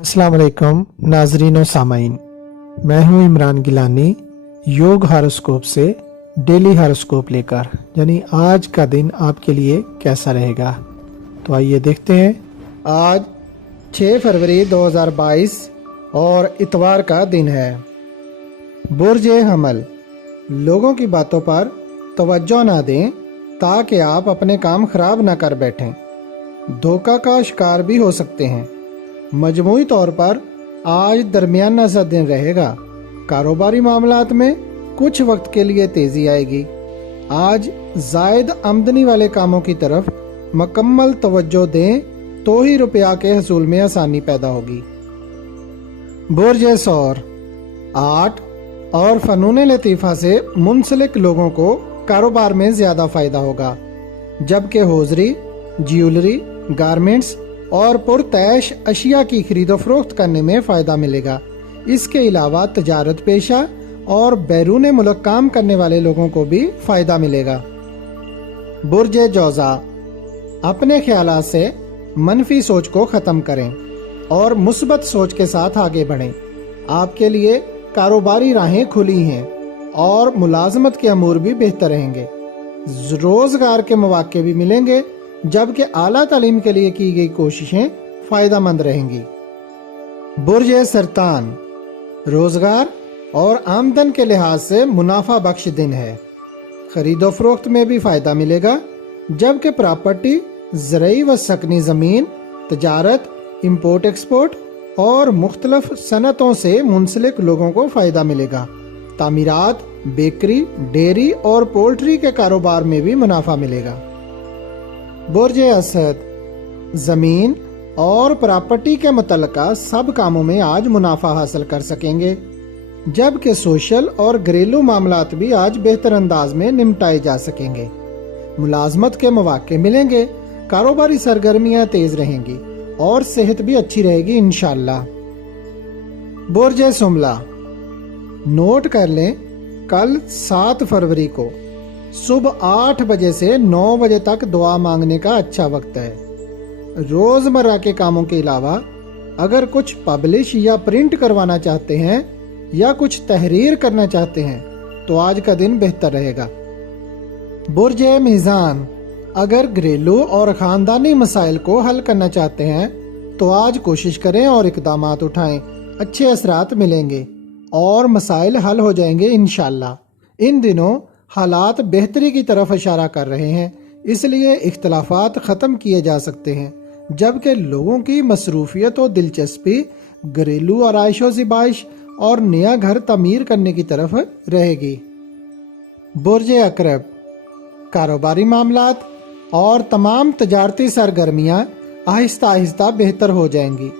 अस्सलाम वालेकुम नाजरीन और सामाइन, मैं हूं इमरान गिलानी योग हॉरोस्कोप से डेली हॉरोस्कोप लेकर, यानी आज का दिन आपके लिए कैसा रहेगा। तो आइए देखते हैं। आज 6 फरवरी 2022 और इतवार का दिन है। बुर्ज हमल, लोगों की बातों पर तवज्जो ना दें ताकि आप अपने काम खराब ना कर बैठें। धोखा का शिकार भी हो सकते हैं। मजमूई तौर पर आज दरमियाना सा दिन रहेगा। कारोबारी मामलात में कुछ वक्त के लिए तेजी आएगी। आज जायद आमदनी वाले कामों की तरफ मुकम्मल तवज्जो दें तो ही रुपया के हसूल में आसानी पैदा होगी। बुर्ज सौर, आर्ट और फनून लतीफ़ा से मुंसलिक लोगों को कारोबार में ज़्यादा फ़ायदा होगा, जबकि हौजरी, ज्वेलरी, गारमेंट्स और पुरतैश अशिया की खरीदो फरोख्त करने में फ़ायदा मिलेगा। इसके अलावा तजारत पेशा और बैरून मुल्क काम करने वाले लोगों को भी फ़ायदा मिलेगा। बुर्ज जौज़ा, अपने ख्यालात से मनफी सोच को ख़त्म करें और मुस्बत सोच के साथ आगे बढ़ें। आपके लिए कारोबारी राहें खुली हैं और मुलाजमत के अमूर भी बेहतर रहेंगे। रोज़गार के मौके भी मिलेंगे, जबकि आला तालीम के लिए की गई कोशिशें फ़ायदेमंद रहेंगी। बुर्ज सरतान, रोज़गार और आमदन के लिहाज से मुनाफा बख्श दिन है। खरीदो फरोख्त में भी फ़ायदा मिलेगा, जबकि प्रॉपर्टी, ज़रई व सकनी ज़मीन, तजारत, इंपोर्ट एक्सपोर्ट और मुख्तलिफ सनतों से मुंसलिक लोगों को फ़ायदा मिलेगा। तामीरात, बेकरी, डेयरी और पोल्ट्री के कारोबार में भी मुनाफा मिलेगा। बुर्ज असद, ज़मीन और प्रॉपर्टी के मुतल्लिका सब कामों में आज मुनाफा हासिल कर सकेंगे, जबकि सोशल और घरेलू मामलात भी आज बेहतर अंदाज में निपटाए जा सकेंगे। मुलाजमत के मौके मिलेंगे, कारोबारी सरगर्मियां तेज रहेंगी और सेहत भी अच्छी रहेगी इंशाअल्लाह। बुर्ज सुमला, नोट कर लें, कल 7 फरवरी को सुबह 8 बजे से 9 बजे तक दुआ मांगने का अच्छा वक्त है। रोजमर्रा के कामों के अलावा अगर कुछ पब्लिश या प्रिंट करवाना चाहते हैं या कुछ तहरीर करना चाहते हैं तो आज का दिन बेहतर रहेगा। बुर्ज मीज़ान, अगर घरेलू और खानदानी मसाइल को हल करना चाहते हैं तो आज कोशिश करें और इकदामात उठाएं। अच्छे असरात मिलेंगे और मसाइल हल हो जाएंगे इंशाअल्लाह। इन दिनों हालात बेहतरी की तरफ इशारा कर रहे हैं, इसलिए इख्तलाफात ख़त्म किए जा सकते हैं, जबकि लोगों की मसरूफियत और दिलचस्पी घरेलू आराइशो ज़िबाइश और नया घर तमीर करने की तरफ रहेगी। बुर्ज अकरब, कारोबारी मामलात और तमाम तजारती सरगर्मियाँ आहिस्ता आहिस्ता बेहतर हो जाएंगी।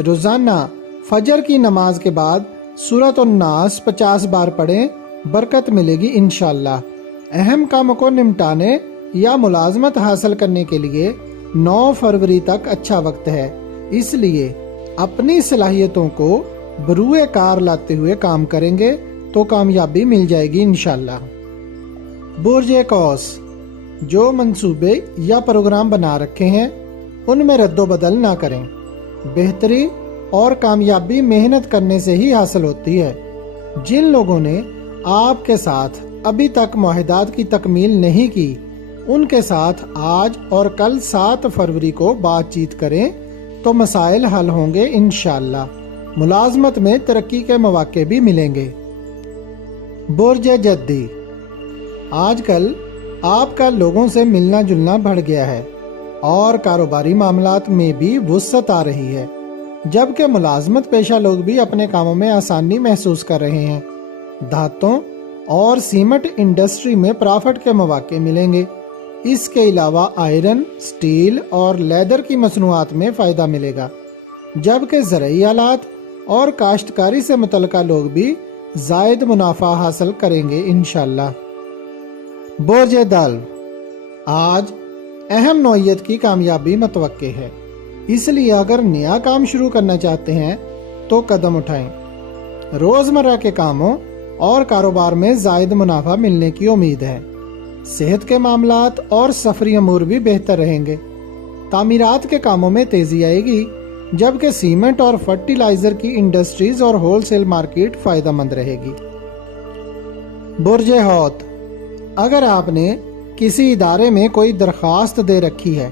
रोज़ाना फजर की नमाज के बाद सूरत उन्नास 50 बार पढ़ें, बरकत मिलेगी इंशाअल्लाह। अहम कामों को निपटाने या मुलाजमत हासिल करने के लिए 9 फरवरी तक अच्छा वक्त है, इसलिए अपनी सलाहियतों को बरूए कार लाते हुए काम करेंगे तो कामयाबी मिल जाएगी इंशाअल्लाह। बुर्ज कौस, जो मंसूबे या प्रोग्राम बना रखे हैं उनमें रद्दो बदल ना करें। बेहतरी और कामयाबी मेहनत करने से ही हासिल होती है। जिन लोगों ने आपके साथ अभी तक मुआहदात की तकमील नहीं की, उनके साथ आज और कल 7 फरवरी को बातचीत करें तो मसाइल हल होंगे इंशाअल्लाह। मुलाजमत में तरक्की के मौके भी मिलेंगे। बुर्ज जद्दी, आजकल आपका लोगों से मिलना जुलना बढ़ गया है और कारोबारी मामलात में भी वुसअत आ रही है, जबकि मुलाजमत पेशा लोग भी अपने कामों में आसानी महसूस कर रहे हैं। धातों और सीमेंट इंडस्ट्री में प्रॉफिट के मौके मिलेंगे। इसके अलावा आयरन, स्टील और लेदर की मसनूआत में फ़ायदा मिलेगा, जबकि ज़रई आलात और काश्तकारी से मुतल्लिका लोग भी ज़ायद मुनाफा हासिल करेंगे इंशाअल्लाह। बुर्ज दल, आज अहम नौइयत की कामयाबी मुतवक्के है, इसलिए अगर नया काम शुरू करना चाहते हैं तो कदम उठाएं। रोज़मर्रा के कामों और कारोबार में ज़ायद मुनाफा मिलने की उम्मीद है। सेहत के मामलात और सफरी अमूर भी बेहतर रहेंगे। तामीरात के कामों में तेज़ी आएगी, جبکہ سیمنٹ اور فرٹیلائزر کی انڈسٹریز اور ہول سیل مارکیٹ فائدہ مند رہے گی۔ برج حوت، اگر آپ نے کسی ادارے میں کوئی درخواست دے رکھی ہے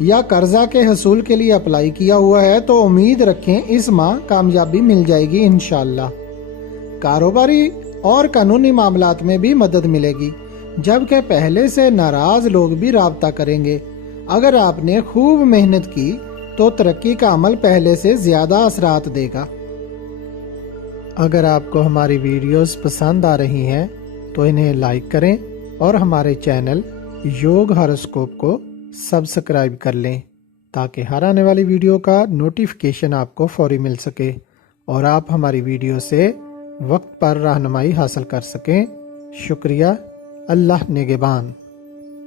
یا قرضہ کے حصول کے لیے اپلائی کیا ہوا ہے تو امید رکھیں اس ماہ کامیابی مل جائے گی انشاءاللہ۔ کاروباری اور قانونی معاملات میں بھی مدد ملے گی، جبکہ پہلے سے ناراض لوگ بھی رابطہ کریں گے۔ اگر آپ نے خوب محنت کی تو ترقی کا عمل پہلے سے زیادہ اثرات دے گا۔ اگر آپ کو ہماری ویڈیوز پسند آ رہی ہیں تو انہیں لائک کریں اور ہمارے چینل یوگ ہاروسکوپ کو سبسکرائب کر لیں تاکہ ہر آنے والی ویڈیو کا نوٹیفیکیشن آپ کو فوری مل سکے اور آپ ہماری ویڈیو سے وقت پر رہنمائی حاصل کر سکیں۔ شکریہ۔ اللہ نگہبان۔